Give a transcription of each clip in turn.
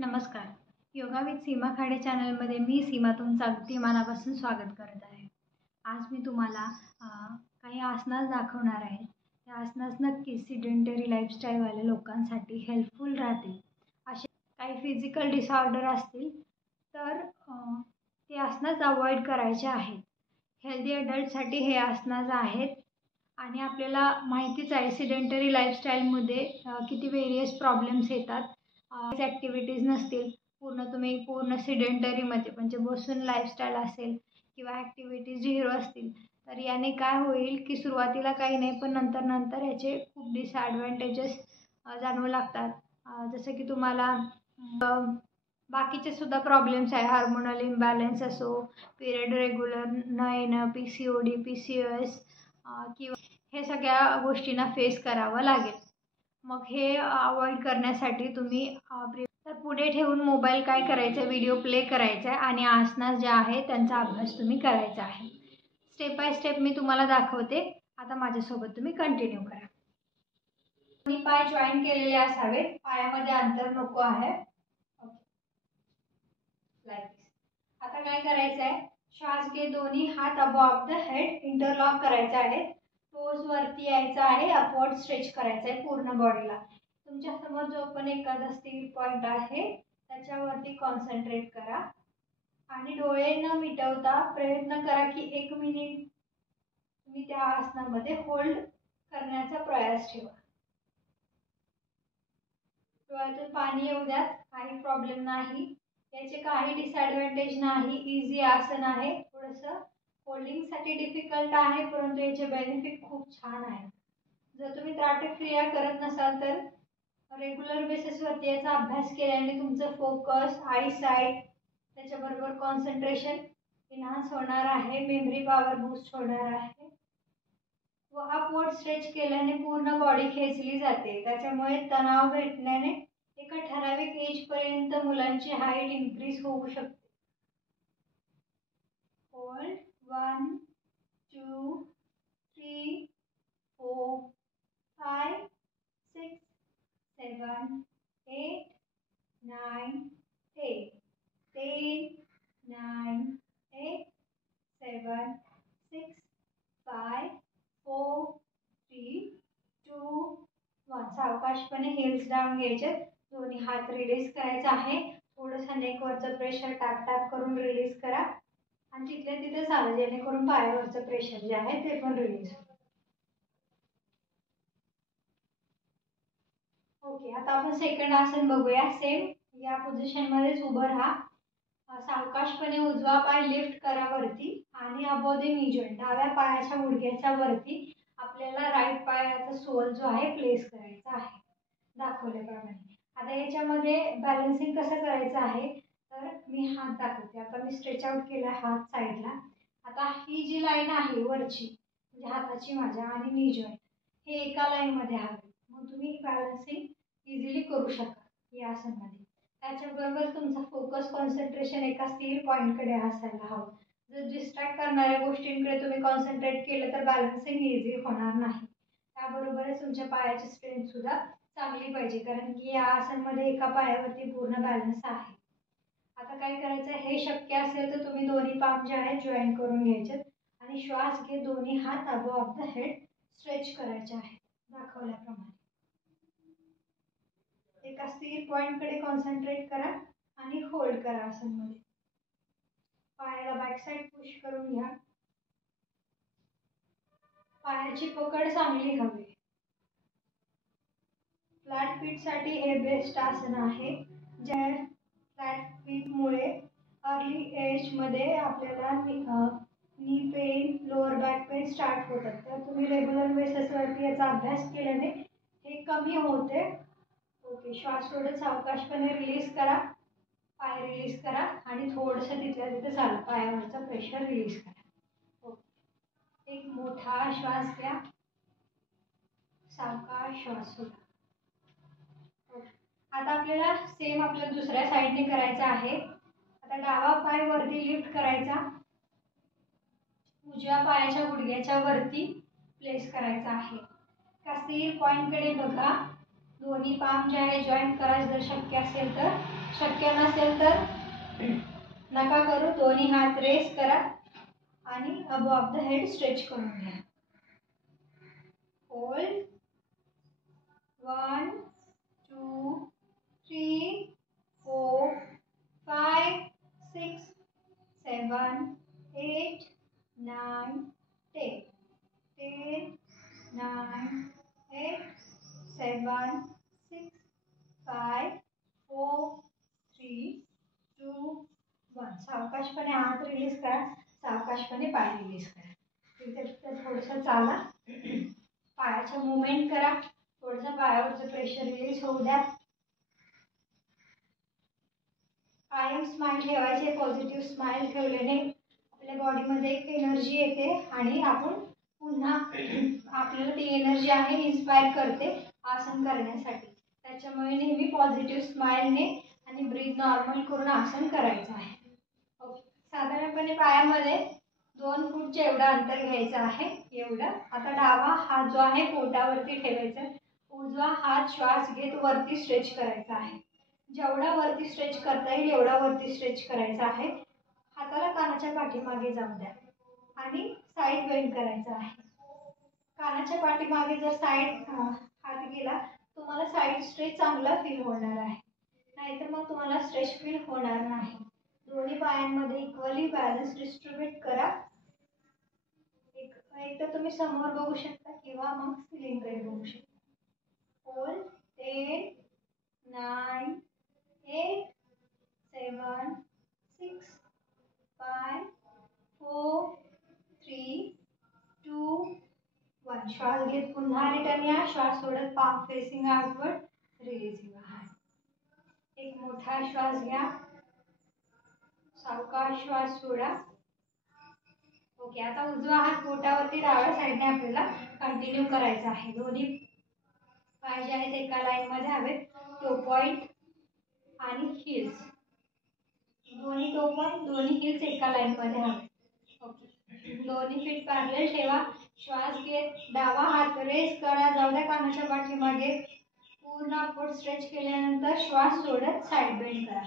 नमस्कार. Yoga with सीमा खाडे चॅनलमध्ये मी सीमा तुमचं अगदी मनापासून स्वागत करत आहे. आज मी तुम्हाला काही आसनास दाखवणार आहे. त्या आसनास नक्कीच सिडेंटरी लाईफस्टाईलवाल्या लोकांसाठी हेल्पफुल राहतील. असे काही फिजिकल डिसऑर्डर असतील तर ते आसनास अवॉइड करायचे आहेत. हेल्दी अडल्टसाठी हे आसनास आहेत आणि आपल्याला माहितीच आहे सिडेंटरी लाईफस्टाईलमध्ये किती वेरियस प्रॉब्लेम्स येतात. ॲक्टिव्हिटीज नसतील, पूर्ण सिडेंटरीमध्ये म्हणजे बसून लाईफस्टाईल असेल किंवा ॲक्टिव्हिटीज झिरो असतील, तर याने काय होईल की सुरुवातीला काही नाही, पण नंतर याचे खूप डिसॲडव्हान्टेजेस जाणवू लागतात. जसं की तुम्हाला बाकीचे सुद्धा प्रॉब्लेम्स आहे, हार्मोनल इम्बॅलन्स असो, पिरियड रेग्युलर न येणं, PCOD, PCOS किंवा हे सगळ्या गोष्टींना फेस करावं लागेल. मग हे अवॉइड करण्यासाठी तुम्ही तर पुढे ठेवून मोबाईल काय करायचं, व्हिडिओ प्ले करायचा आहे आणि आसनास जे आहे त्यांचा अभ्यास तुम्ही करायचा आहे. स्टेप बाय स्टेप मी तुम्हाला दाखवते. आता माझ्यासोबत तुम्ही कंटिन्यू करा. दोन्ही पाय जॉईन केलेले असावेत, पायामध्ये अंतर नको आहे. आता काय करायचं आहे, श्वास घे, दोन्ही हात अबॉव द हेड इंटरलॉक करायचे आहेत. टोज वरती यायचं आहे, अपवर्ड स्ट्रेच करायचं आहे पूर्ण बॉडीला. तुमच्या समोर जो पण एखादा स्थिर पॉइंट आहे त्याच्यावरती कॉन्सन्ट्रेट करा आणि डोळे न मिटवता प्रयत्न करा की 1 मिनिट तुम्ही त्या आसनामध्ये होल्ड करण्याचा प्रयास ठेवा. डोळ्यातून पाणी येऊ द्यात, काही प्रॉब्लेम नाही, याचे काही डिसॲडव्हान्टेज नाही. इझी आसन आहे, थोडंसं होल्डिंगसाठी डिफिकल्ट आहे, परंतु याचे बेनिफिट खूप छान आहे. जर तुम्ही त्राटक क्रिया करत नसाल तर रेग्युलर बेसिसवरती याचा अभ्यास केल्याने तुमचं फोकस, आईसाईट, त्याच्याबरोबर कॉन्सन्ट्रेशन इन्हान्स होणार आहे, मेमरी पॉवर बूस्ट होणार आहे व अपवर्ड स्ट्रेच केल्याने पूर्ण बॉडी खेचली जाते. त्याच्यामुळे तणाव भेटण्याने एका ठराविक एजपर्यंत मुलांची हाईट इन्क्रीज होऊ शकते. होल्ड 1 2 3 4 5 6 7 8 9 8 10 9 8 7 6 5 4 3 2 1. सावकाशपणे हिल्स डाऊन घ्यायचे, दोन्ही हात रिलीज करायचा आहे. थोडंसं नेकवरचं प्रेशर टॅप करून रिलीज करा आणि तिथल्या तिथे चालू, जेणेकरून पायावरचं प्रेशर जे आहे ते पण रिलीज होईल. ओके, आता आपण सेकंड आसन बघूया. सेम या पोझिशनमध्येच उभं राहा. सावकाशपणे उजवा पाय लिफ्ट करा वरती आणि अबोव द नी जॉईंट, डाव्या पायाच्या गुडघ्याच्या वरती आपल्याला राईट पायाचा सोल जो आहे प्लेस करायचा आहे दाखवल्याप्रमाणे. आता याच्यामध्ये बॅलन्सिंग कसं करायचं आहे, तर मी हात दाखवते. आता मी स्ट्रेच आउट केला हात साईडला. आता ही जी लाईन आहे वरची म्हणजे हाताची माझ्या आणि नी जॉईंट हे एका लाईनमध्ये हवे, मग तुम्ही बॅलन्सिंग इझिली करू शकाल या आसनमध्ये. त्याच्याबरोबर तुमचा फोकस, कॉन्सन्ट्रेशन एका स्थिर पॉईंटकडे असायला हवं. जर डिस्ट्रॅक्ट करणाऱ्या गोष्टींकडे तुम्ही कॉन्सन्ट्रेट केलं तर बॅलन्सिंग इझी होणार नाही. त्याबरोबरच तुमच्या पायाची स्ट्रेंथ सुद्धा चांगली पाहिजे, कारण की या आसनमध्ये एका पायावरती पूर्ण बॅलन्स आहे. आता काय करायचं, हे शक्य असेल तर तुम्ही दोन्ही पाम जे आहेत जॉईन करून घ्यायचे आणि श्वास घे, दोन्ही हात अबोव द हेड स्ट्रेच करायचे आहेत दाखवल्याप्रमाणे. एका स्थिर पॉइंटकडे कॉन्सन्ट्रेट करा आणि होल्ड करा आसनमध्ये. पायाला बॅक साईड पुश करून घ्या. पायाची पकड चांगली हवी. फ्लॅट फीटसाठी हे बेस्ट आसन आहे. ज्या फ्लॅट फीटमुळे अर्ली एजमध्ये आपल्याला knee pain, lower back pain start होतात. तर तुम्ही रेग्युलर बेसिसवरती याचा अभ्यास केल्याने हे कमी होते. ओके, श्वास थोडं सावकाशपणे रिलीज करा, पाय रिलीज करा आणि थोडंसं तिथल्या तिथे चालू, पायावरचा प्रेशर रिलीज करा. ओके, एक मोठा श्वास घ्या, सावकाश श्वास सोडा. आता आपल्याला सेम आपल्या दुसऱ्या साईडने करायचं आहे. आता डावा पाय वरती लिफ्ट करायचा, उजव्या पायाच्या गुडघ्याच्या वरती प्लेस करायचा आहे. का स्थिर पॉइंटकडे बघा, दोन्ही पाम जे आहे जॉईंट करा जर शक्य असेल तर. शक्य नसेल तर नका करू. दोन्ही हात रेस करा आणि अबोव द हेड स्ट्रेच करून घ्या. होल्ड. 1 2 3 4 5 6 7 8 9 10. 10 9 8 7 6 5 4 3 2 1. सावकाशपणे हात रिलीज करा. सावकाशपणे पाय रिलीज करा. तिथे थोडंसं चाला. पायाचं मुवमेंट करा. थोडंसं पायावरचं प्रेशर रिलीज होऊ द्या. कायम स्माइल ठेवायचे. पॉझिटिव्ह स्माइल ठेवल्याने आपल्या बॉडीमध्ये एक एनर्जी येते आणि आपण पुन्हा आपल्याला ती एनर्जी आहे इन्स्पायर करते आसन करण्यासाठी. त्याच्यामुळे नेहमी पॉझिटिव्ह स्माइलने आणि ब्रीथ नॉर्मल करून आसन करायचं आहे. ओके. साधारणपणे पायामध्ये 2 फूटचं एवढं अंतर घ्यायचं आहे. एवढं. आता डावा हात जो आहे पोटावरती ठेवायचा. उजवा हात श्वास घेत वरती स्ट्रेच करायचा आहे. जेवढा वरती स्ट्रेच करता येईल एवढा वरती स्ट्रेच करायचा आहे. हाताला कानाच्या पाठीमागे जाऊ द्या आणि साईड बेंड करायचा आहे. कानाच्या पाठीमागे जर साईड हात गेला तुम्हाला साईड स्ट्रेच चांगला फील होणार आहे. नाहीतर मग तुम्हाला स्ट्रेच फील होणार नाही. दोन्ही पायांमध्ये इक्वली बॅलन्स डिस्ट्रीब्यूट करा. एक तर तुम्ही समोर बघू शकता किंवा मग सिलिंगकडे बघू शकता. होल्ड. 10 9 8 7 6 5 4 3 2 1. श्वास घेत पुन्हा रिटर्न या. श्वास सोडत palm facing outward. Release your. एक मोठा श्वास घ्या. सावकाश श्वास सोडा. ओके. आता उजवा हात पोटावरती डाव्या साईडने आपल्याला कंटिन्यू करायचा आहे. दोन्ही पाय जे आहेत एका लाईनमध्ये हवेत. टो पॉइंट आणि हिल्स. दोन्ही टो पॉइंट दोन्ही हिल्स एका लाईनमध्ये हवेत. ओके. दोन्ही फीट पॅरलल ठेवा. श्वास घेत डावा हात रेस करा. जाऊ द्या कानाच्या पाठीमागे. पूर्ण अपवर्ड स्ट्रेच केल्यानंतर श्वास सोडत साईड बेंड करा.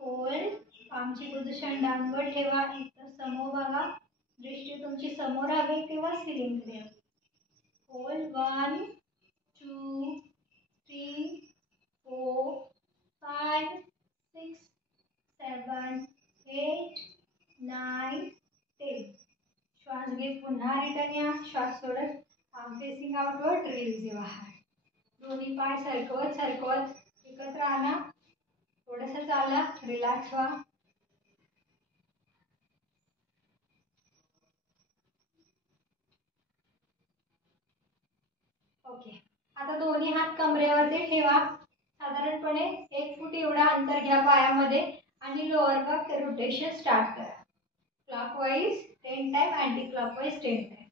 होल्ड. पामची पोझिशन डाऊनवर्ड ठेवा. एकतर समोर बघा. दृष्टी तुमची समोर हवी किंवा सिलिंगकडे हवी. होल्ड. 1 2 3 4 5 6 7 8 9 10. श्वास घेत पुन्हा रिटर्न या. श्वास सोडत palm facing outward. Release your heart. दोन्ही पाय सरकवत सरकवत एकत्र आणा. थोडंसं चाला. रिलॅक्स व्हा. ओके. आता दोन्ही हात कमरेवरती ठेवा. साधारणपणे 1 फूट एवढा अंतर घ्या पायामध्ये आणि लोअर बॅक रोटेशन स्टार्ट करा. Clockwise 10 time. Anti clockwise 10 time.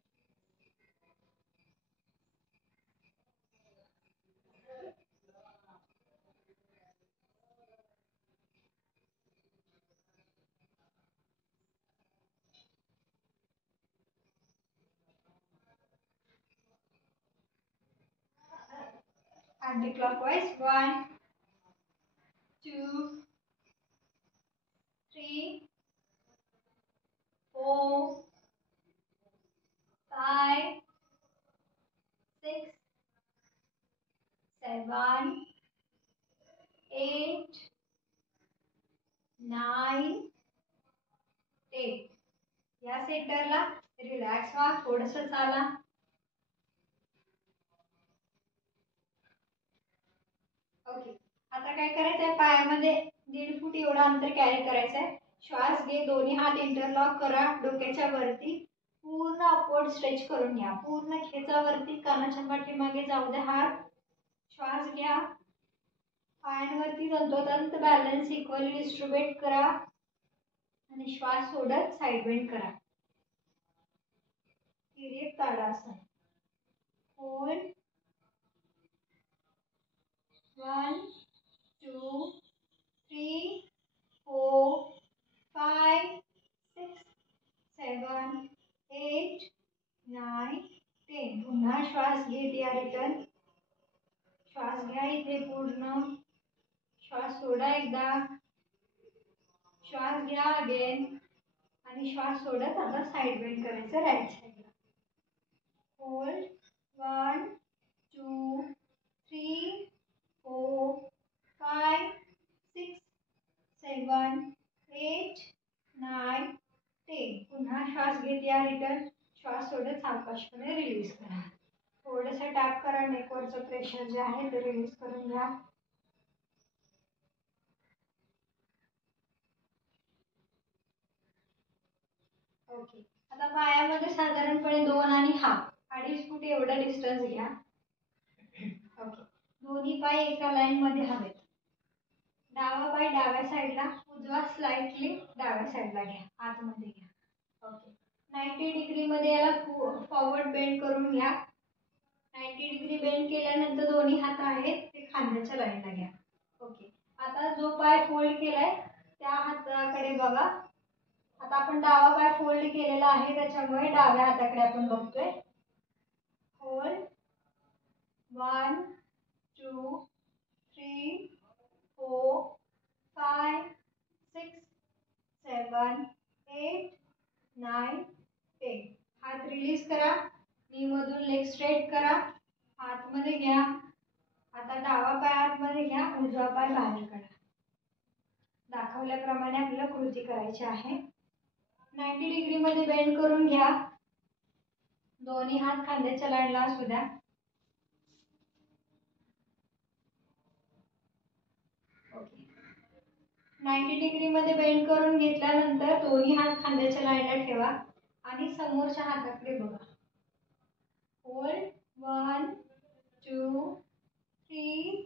Anti-clockwise. 1 2 3 4 5 6 7 8 9 10. या सेंटरला रिलॅक्स व्हा. थोडंसं चाला. ओके. आता काय करायचं आहे. पायामध्ये 1.5 फूट एवढा अंतर कॅरी करायचं आहे. श्वास घे. दोन्ही हात इंटरलॉक करा. डोक्याच्या वरती पूर्ण अपवर्ड स्ट्रेच करून घ्या. पूर्ण खेचावरती कानाच्या पाठीमागे जाऊ द्या हात. श्वास घ्या. पायांवरती तंतोतंत बॅलन्स इक्वली डिस्ट्रीब्यूट करा आणि श्वास सोडत साईड बेंड करा. तिर्यक ताडासन. होल्ड. 1 2 3 4 5 6 7 8 9 10. पुन्हा श्वास घेत या. रिटर्न. इथे पूर्ण. श्वास सोडा एकदा, श्वास घ्या अगेन आणि श्वास सोडत आता साईड बेंड करायचं राईट साईडला. होल्ड 1 2 3 4 5 6 7 8 9 10. पुन्हा श्वास घेत या रिटर्न. श्वास सोडत सावकाशपणे रिलीज करा. थोडंसं टॅप करा, नेकवरचं प्रेशर जे आहे ते रिलीज करून घ्या. ओके. आता पायामध्ये साधारणपणे 2 आणि हाफ 2.5 फूट एवढा डिस्टन्स घ्या. ओके. दोन्ही पाय एका लाईन मध्ये हवेत. डावा पाय डाव्या साईडला, उजवा स्लाइटली डाव्या साईडला घ्या, आतमध्ये घ्या. ओके. 90 डिग्री मध्ये याला फॉरवर्ड बेंड करून घ्या. 90 डिग्री बेंड केल्यानंतर दोन्ही हात आहेत ते खांद्याच्या लाईनला घ्या. ओके. आता जो पाय फोल्ड केलाय त्या हाताकडे बघा. आता आपण डावा पाय फोल्ड केलेला आहे त्याच्यामुळे डाव्या हाताकडे आपण बघतोय. होल्ड 1 2 3 4 5 6 7 8 9 10. हात रिलीज करा. नी मधून लेग स्ट्रेट करा. आतमध्ये घ्या. आता डावा पाय आतमध्ये घ्या, उजवा पाय बाहेर काढा. दाखवल्याप्रमाणे आपल्याला कृती करायची आहे. 90 डिग्री मध्ये बेंड करून घ्या. दोन्ही हात खांद्याच्या लाईनला असू द्या. ओके. 90 डिग्री मध्ये बेंड करून घेतल्यानंतर दोन्ही हात खांद्याच्या लाईनला ठेवा आणि समोरच्या हाताकडे बघा. होल्ड 1 2 3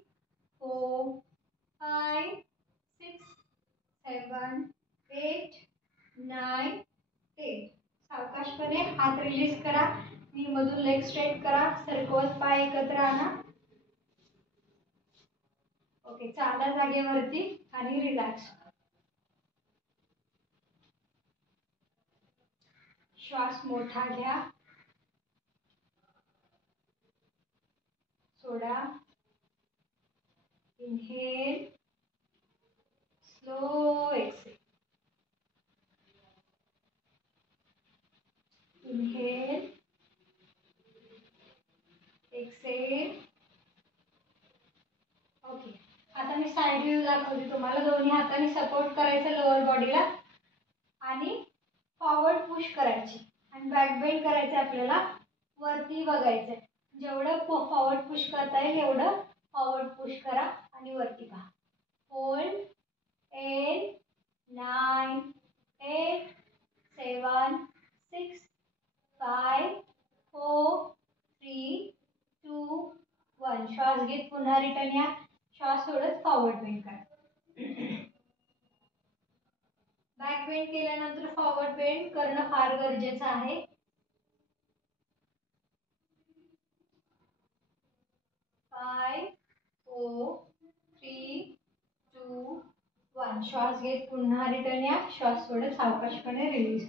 4 5 6 7 8 9 10. सावकाशपणे हात रिलीज करा. नी मधून लेग स्ट्रेट करा. सरकवत पाय एकत्र आणा. ओके. चाला जागेवरती आणि रिलॅक्स. श्वास मोठा घ्या, सोडा. Inhale, slow exhale. Inhale, exhale. Okay. आता मी साइड व्ह्यू दाखवते तुम्हाला. दोन्ही हातांनी सपोर्ट करायचं लोअर बॉडीला आणि फॉरवर्ड पुश करायची आणि बॅक बेंड करायचं. आपल्याला वरती बघायचंय. जेवढं फॉरवर्ड पुश करता येईल एवढं फॉरवर्ड पुश करा आणि वरती पहा. होल्ड 8 9 8 7 6 5 4 3 2 1. श्वास घेत पुन्हा रिटर्न या. श्वास सोडत फॉरवर्ड बेंड करा. बॅक बेंड केल्यानंतर फॉरवर्ड बेंड करणं फार गरजेचं आहे. 5 4 3 2 1. श्वास घेत पुन्हा रिटर्न या. श्वास सोडत सावकाशपणे रिलीज.